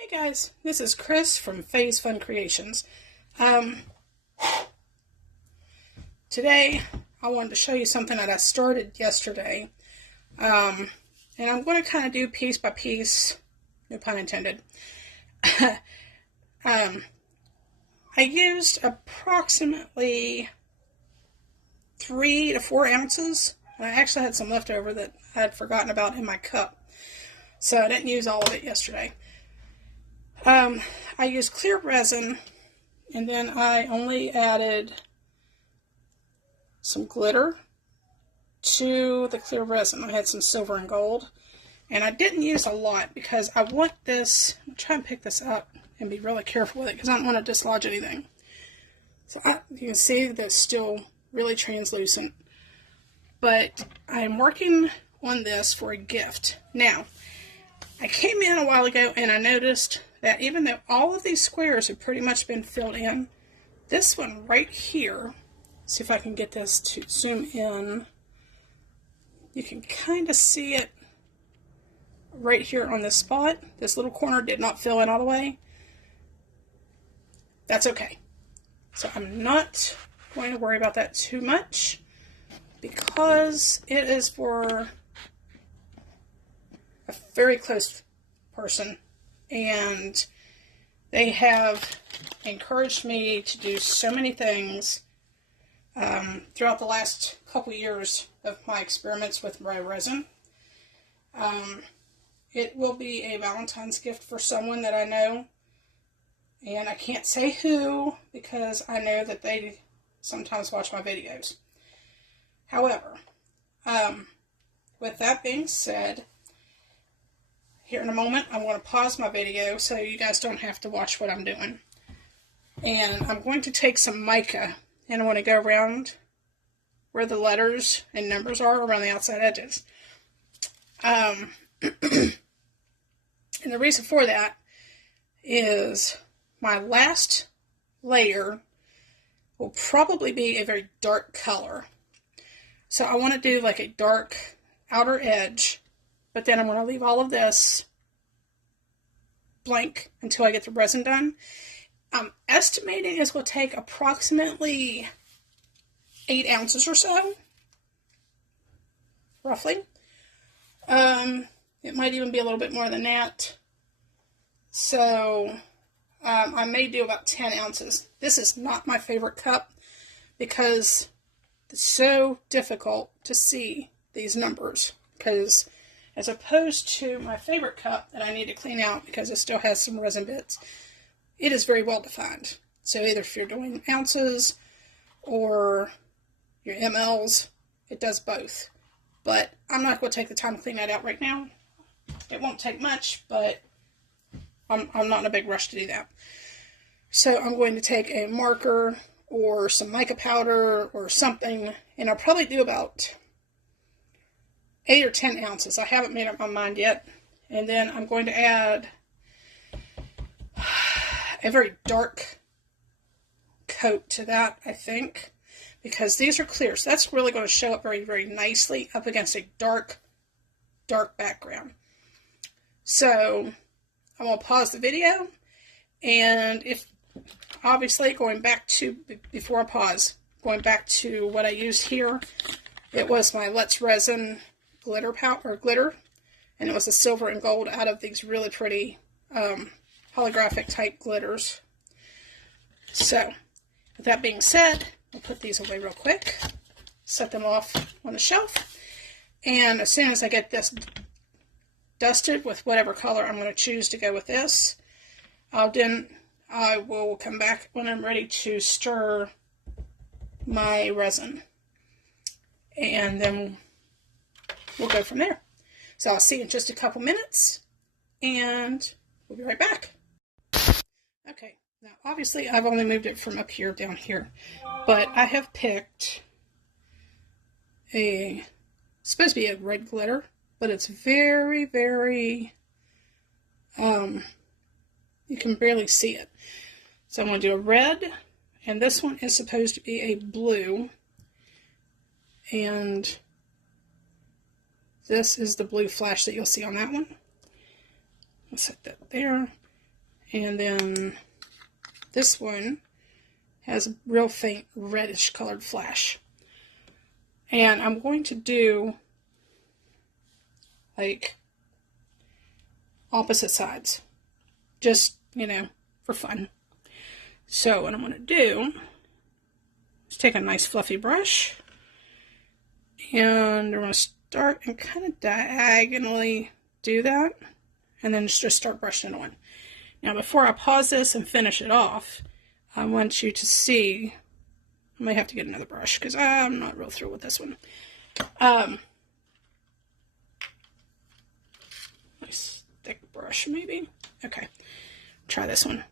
Hey guys, this is Chris from Phase Fun Creations. Um, Today I wanted to show you something that I started yesterday. And I'm going to kind of do piece by piece, no pun intended. I used approximately 3 to 4 ounces. And I actually had some left over that I had forgotten about in my cup. So I didn't use all of it yesterday. I used clear resin, and then I only added some glitter to the clear resin. I had some silver and gold, and I didn't use a lot because I want this. I'm trying to pick this up and be really careful with it because I don't want to dislodge anything. So you can see that it's still really translucent, but I'm working on this for a gift. Now, I came in a while ago and I noticed that even though all of these squares have pretty much been filled in, this one right here, see if I can get this to zoom in, you can kind of see it right here on this spot. This little corner did not fill in all the way. That's okay. So I'm not going to worry about that too much because it is for a very close person, and they have encouraged me to do so many things throughout the last couple years of my experiments with my resin. It will be a Valentine's gift for someone that I know, and I can't say who because I know that they sometimes watch my videos. However, with that being said, here in a moment, I'm going to pause my video so you guys don't have to watch what I'm doing. And I'm going to take some mica, and I want to go around where the letters and numbers are around the outside edges. And the reason for that is my last layer will probably be a very dark color. So I want to do like a dark outer edge, but then I'm going to leave all of this blank until I get the resin done. I'm estimating it's going to take approximately 8 ounces or so, roughly. It might even be a little bit more than that. So I may do about 10 ounces. This is not my favorite cup because it's so difficult to see these numbers, because as opposed to my favorite cup that I need to clean out because it still has some resin bits, it is very well defined. So either if you're doing ounces or your mLs, it does both. But I'm not going to take the time to clean that out right now. It won't take much, but I'm not in a big rush to do that. So I'm going to take a marker or some mica powder or something, and I'll probably do about 8 or 10 ounces. I haven't made up my mind yet. And then I'm going to add a very dark coat to that, I think, because these are clear. So that's really going to show up very, very nicely up against a dark, dark background. So I'm going to pause the video, and if obviously going back to, before I pause, going back to what I used here, it was my Let's Resin glitter glitter, and it was the silver and gold out of these really pretty holographic type glitters. So with that being said, I'll put these away real quick, set them off on the shelf, and as soon as I get this dusted with whatever color I'm going to choose to go with this, I will come back when I'm ready to stir my resin, and then we'll go from there. So I'll see you in just a couple minutes, and we'll be right back. Okay, now obviously I've only moved it from up here down here, but I have picked it's supposed to be a red glitter, but it's very, very, you can barely see it. So I'm going to do a red, and this one is supposed to be a blue, and this is the blue flash that you'll see on that one. I'll set that there. And then this one has a real faint reddish colored flash. And I'm going to do like opposite sides, just, you know, for fun. So what I'm going to do is take a nice fluffy brush, and we're going to start and kind of diagonally do that, and then just start brushing it on. Now before I pause this and finish it off, I want you to see, I might have to get another brush because I'm not real through with this one. Nice thick brush maybe. Okay, try this one.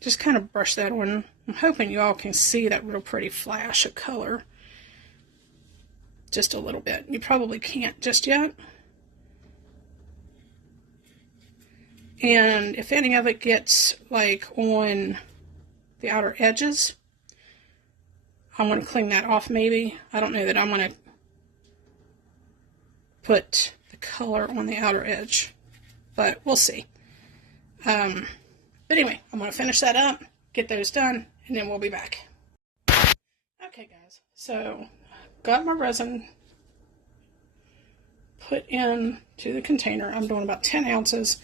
Just kind of brush that on. I'm hoping you all can see that real pretty flash of color. Just a little bit. You probably can't just yet. And if any of it gets like on the outer edges, I want to clean that off maybe. I don't know that I'm going to put the color on the outer edge, but we'll see. But anyway, I'm going to finish that up, get those done, and then we'll be back. Okay guys, so got my resin put into the container. I'm doing about 10 ounces.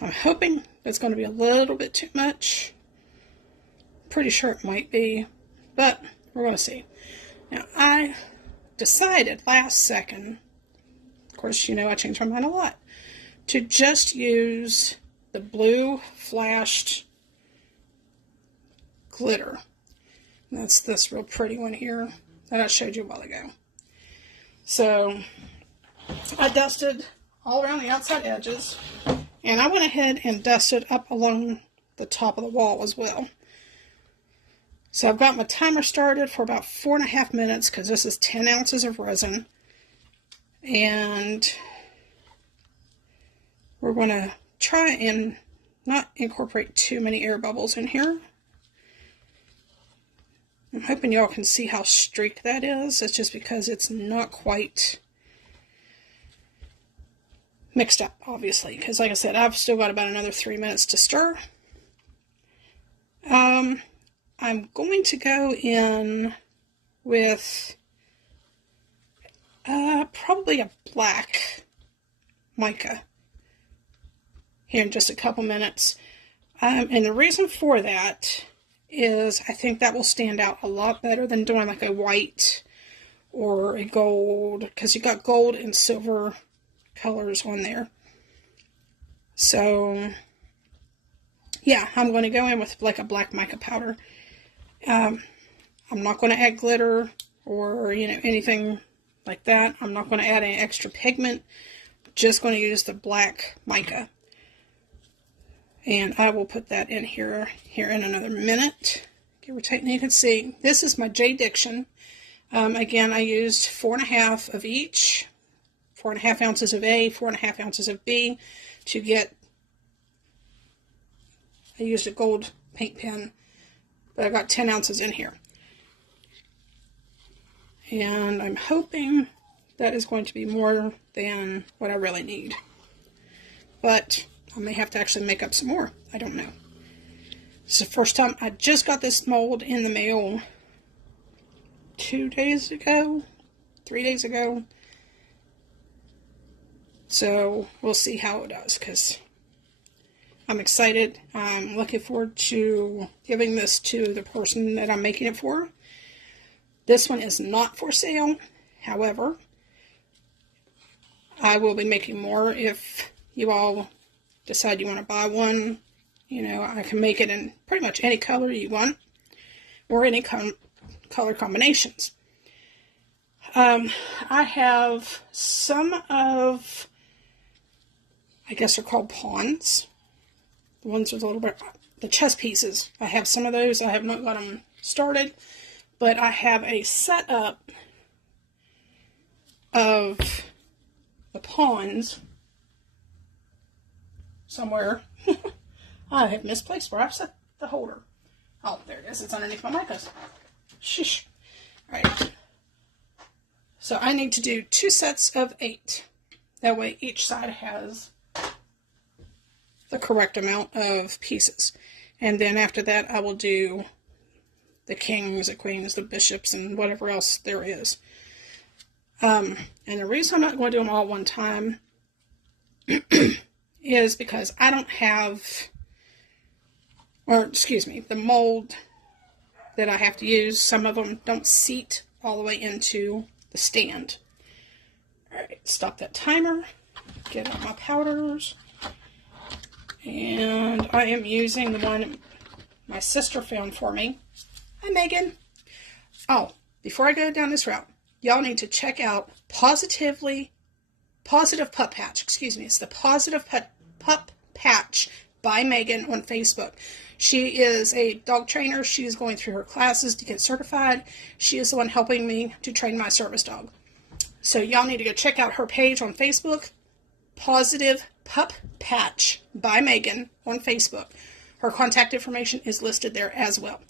I'm hoping that's going to be a little bit too much. Pretty sure it might be, but we're going to see. Now, I decided last second, of course, you know I change my mind a lot, to just use the blue flashed glitter. And that's this real pretty one here that I showed you a while ago. So I dusted all around the outside edges, and I went ahead and dusted up along the top of the wall as well. So I've got my timer started for about 4.5 minutes because this is 10 ounces of resin. And we're going to try and not incorporate too many air bubbles in here. I'm hoping y'all can see how streaked that is. It's just because it's not quite mixed up, obviously. Because like I said, I've still got about another 3 minutes to stir. I'm going to go in with probably a black mica here in just a couple minutes. And the reason for that is I think that will stand out a lot better than doing like a white or a gold, because you got gold and silver colors on there. So yeah, I'm going to go in with like a black mica powder. I'm not going to add glitter or, you know, anything like that. I'm not going to add any extra pigment. Just going to use the black mica. And I will put that in here in another minute. Give or take. And you can see, this is my J. Diction. Again, I used 4.5 of each. 4.5 ounces of A, 4.5 ounces of B to get, I used a gold paint pen, but I got 10 ounces in here. And I'm hoping that is going to be more than what I really need. But I may have to actually make up some more. I don't know. It's the first time. I just got this mold in the mail 2 days ago, 3 days ago. So we'll see how it does, because I'm excited. I'm looking forward to giving this to the person that I'm making it for. This one is not for sale. However, I will be making more if you all decide you want to buy one. You know, I can make it in pretty much any color you want, or any color combinations. I have some of, I guess they're called pawns. The ones with a little bit, the chess pieces. I have some of those. I have not got them started, but I have a setup of the pawns somewhere. I have misplaced where I've set the holder. Oh, there it is. It's underneath my micas. Sheesh. Alright. So I need to do 2 sets of 8. That way each side has the correct amount of pieces. And then after that I will do the kings, the queens, the bishops, and whatever else there is. And the reason I'm not going to do them all at one time is because I don't have, or excuse me, the mold that I have to use, some of them don't seat all the way into the stand. Alright, stop that timer, get out my powders, and I am using the one my sister found for me. Hi, Megan. Oh, before I go down this route, y'all need to check out Positive Pup Patch. Excuse me, it's the Positive Pup Patch by Megan on Facebook. She is a dog trainer. She is going through her classes to get certified. She is the one helping me to train my service dog. So y'all need to go check out her page on Facebook, Positive Pup Patch by Megan on Facebook. Her contact information is listed there as well.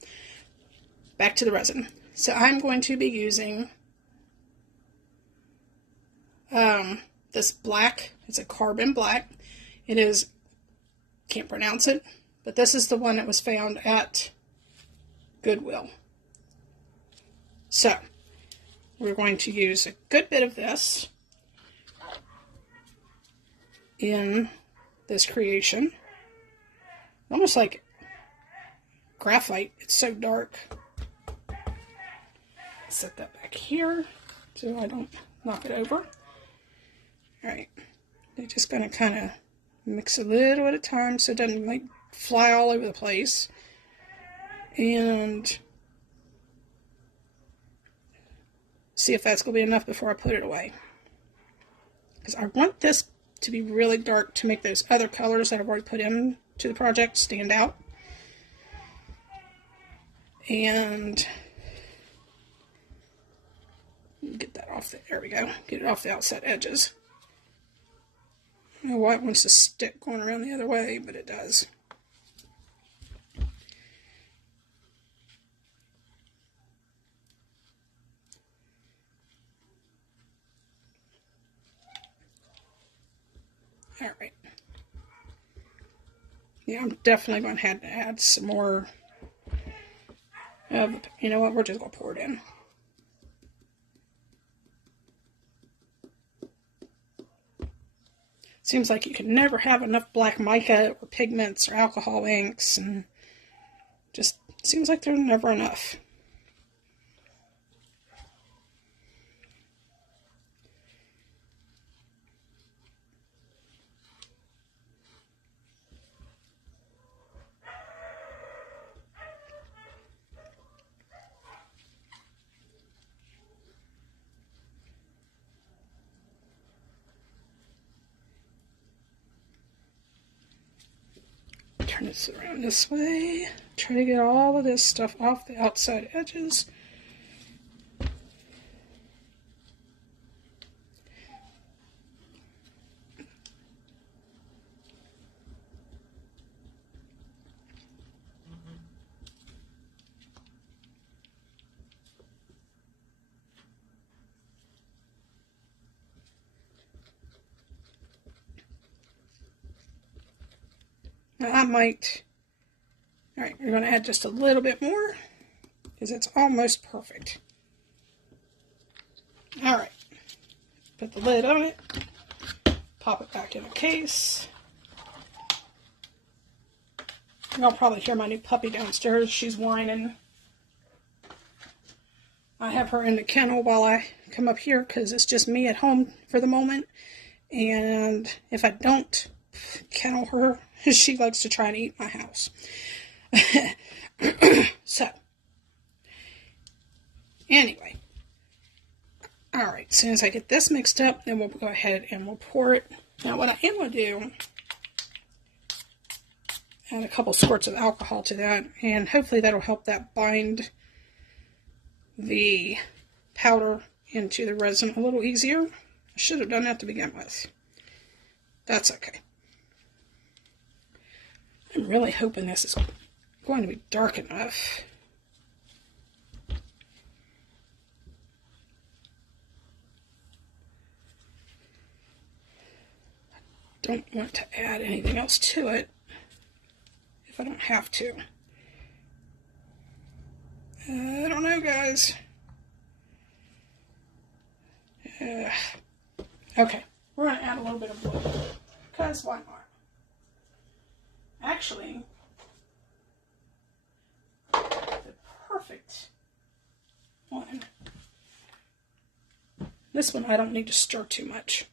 Back to the resin. So I'm going to be using this black. It's a carbon black. It is, can't pronounce it, but this is the one that was found at Goodwill. So we're going to use a good bit of this in this creation. Almost like graphite. It's so dark. Set that back here so I don't knock it over. Alright. I'm just going to kind of mix a little at a time so it doesn't like fly all over the place. And see if that's going to be enough before I put it away. Because I want this to be really dark to make those other colors that I've already put into the project stand out. And get that off there we go. Get it off the outside edges. I don't know why it wants to stick going around the other way, but it does. Alright. Yeah, I'm definitely going to have to add some more of, you know what, we're just going to pour it in. Seems like you can never have enough black mica or pigments or alcohol inks, and just seems like there's never enough. Turn this around this way. Try to get all of this stuff off the outside edges. Now I might, alright, we're going to add just a little bit more because it's almost perfect. Alright, put the lid on it, pop it back in the case. Y'all probably hear my new puppy downstairs. She's whining. I have her in the kennel while I come up here because it's just me at home for the moment. And if I don't kennel her, she likes to try and eat my house. So, anyway. Alright, as soon as I get this mixed up, then we'll go ahead and we'll pour it. Now what I am going to do, add a couple squirts of alcohol to that, and hopefully that'll help that bind the powder into the resin a little easier. I should have done that to begin with. That's okay. I'm really hoping this is going to be dark enough. don't want to add anything else to it if I don't have to. I don't know, guys. Okay, we're going to add a little bit of blue, because why not? Actually, the perfect one. This one I don't need to stir too much.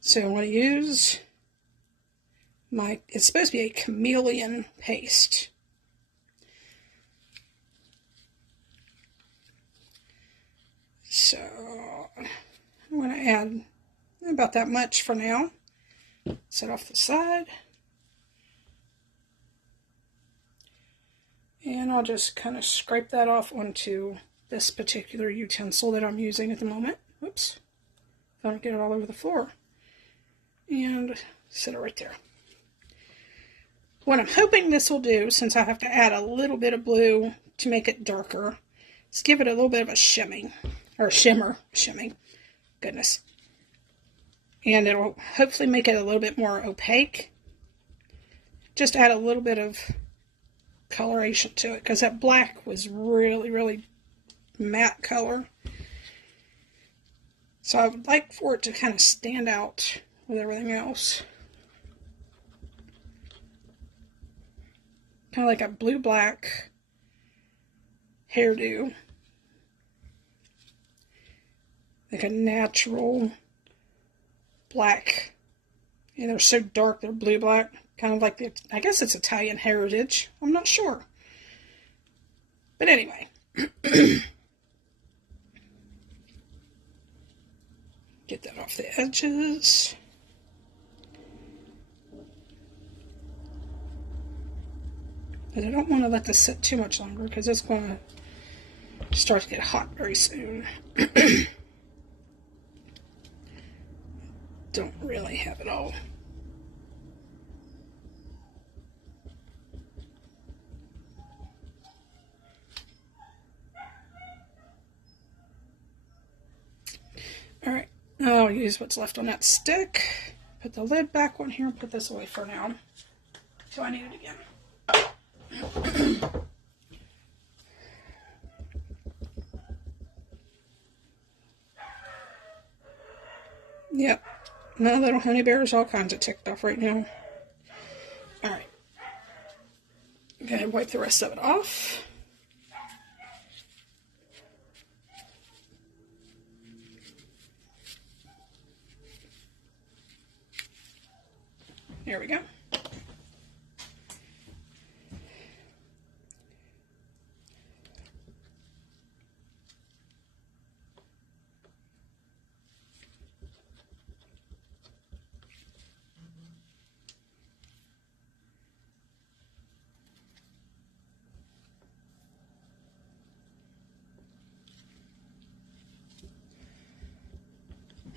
So I'm going to use it's supposed to be a chameleon paste. So I'm going to add about that much for now. Set off the side. And I'll just kind of scrape that off onto this particular utensil that I'm using at the moment. Whoops. I don't get it all over the floor. And set it right there. What I'm hoping this will do, since I have to add a little bit of blue to make it darker, is give it a little bit of a shimming. Or shimming. Goodness. And it'll hopefully make it a little bit more opaque. Just add a little bit of coloration to it, because that black was really, really matte color. So I would like for it to kind of stand out with everything else. Kind of like a blue-black hairdo. Like a natural black. And they're so dark, they're blue-black. Kind of like I guess it's Italian heritage. I'm not sure. But anyway. Get that off the edges. But I don't want to let this sit too much longer, because it's going to start to get hot very soon. Don't really have it all. Alright, now I'll use what's left on that stick. Put the lid back on here and put this away for now. Till I need it again. Yep. My little honey bear is all kinds of ticked off right now. Alright. Okay, wipe the rest of it off. There we go.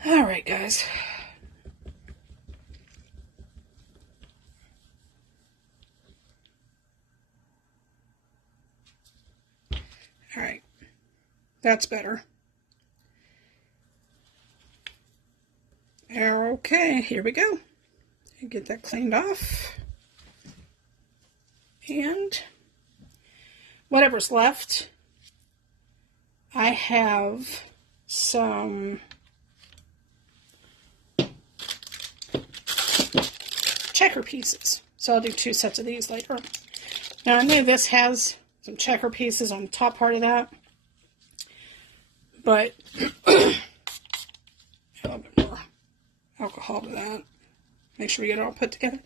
All right, guys. All right. That's better. Okay, here we go. Get that cleaned off. And whatever's left, I have some checker pieces. So I'll do 2 sets of these later. Now I know this has some checker pieces on the top part of that, but a little bit more alcohol to that. Make sure we get it all put together.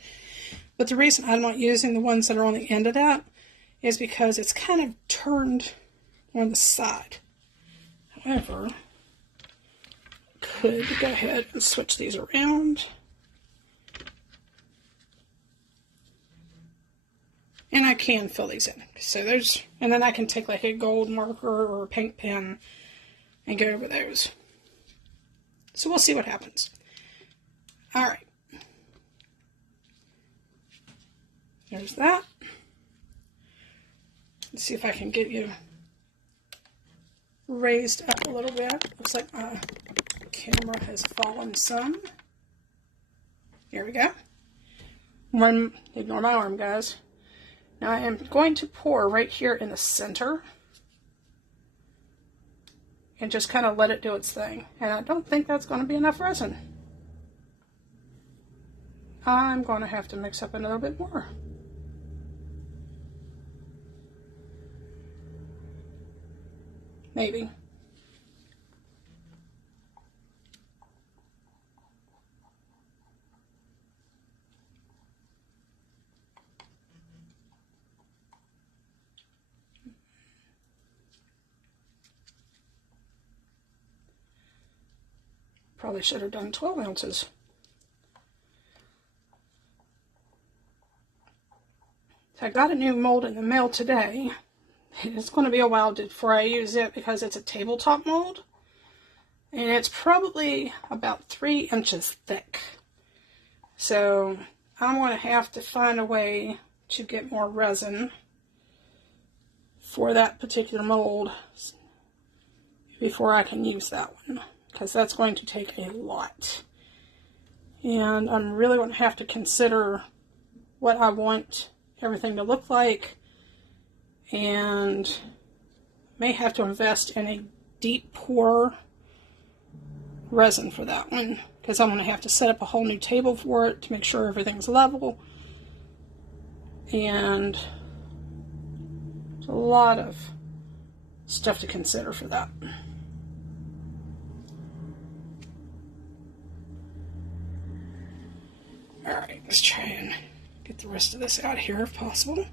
But the reason I'm not using the ones that are on the end of that is because it's kind of turned on the side. However, I could go ahead and switch these around. And I can fill these in. So there's, and then I can take like a gold marker or a paint pen and go over those. So we'll see what happens. All right. There's that. Let's see if I can get you raised up a little bit. Looks like my camera has fallen some. Here we go. Ignore my arm, guys. Now I am going to pour right here in the center and just kind of let it do its thing. And I don't think that's going to be enough resin. I'm going to have to mix up a little bit more. Maybe. Probably should have done 12 ounces. So I got a new mold in the mail today. It's going to be a while before I use it because it's a tabletop mold. And it's probably about 3 inches thick. So I'm going to have to find a way to get more resin for that particular mold before I can use that one, because that's going to take a lot. And I'm really going to have to consider what I want everything to look like, and may have to invest in a deep pour resin for that one, because I'm going to have to set up a whole new table for it to make sure everything's level, and there's a lot of stuff to consider for that. Alright, let's try and get the rest of this out here if possible.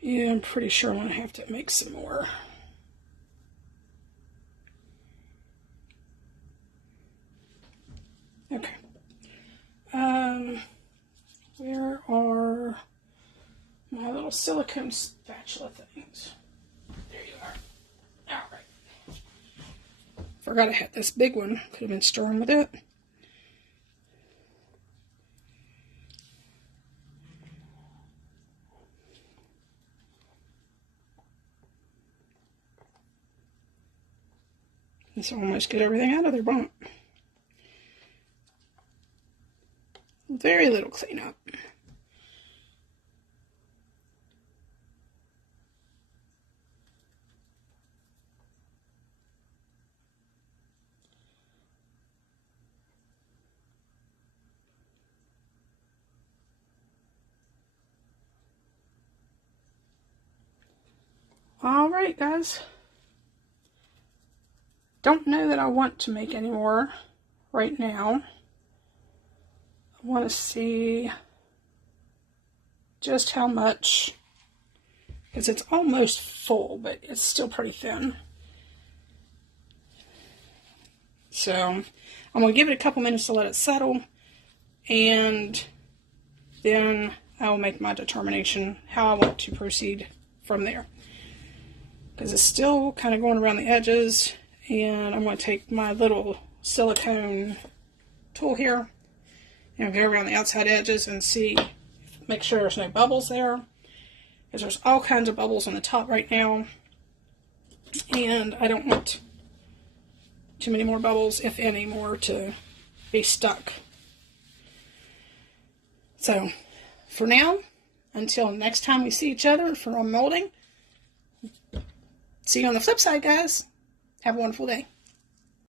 Yeah, I'm pretty sure I'm going to have to make some more. Okay. Where are my little silicone spatula things? There you are. Alright. Forgot I had this big one. Could have been stirring with it. This will almost get everything out of there, won't it? Very little cleanup. Alright, guys. Don't know that I want to make any more right now. I want to see just how much, because it's almost full, but it's still pretty thin. So I'm going to give it a couple minutes to let it settle, and then I will make my determination how I want to proceed from there. Because it's still kind of going around the edges, and I'm going to take my little silicone tool here and go around the outside edges and see, make sure there's no bubbles there, because there's all kinds of bubbles on the top right now, and I don't want too many more bubbles, if any more, to be stuck. So for now, until next time we see each other for molding, see you on the flip side, guys. Have a wonderful day.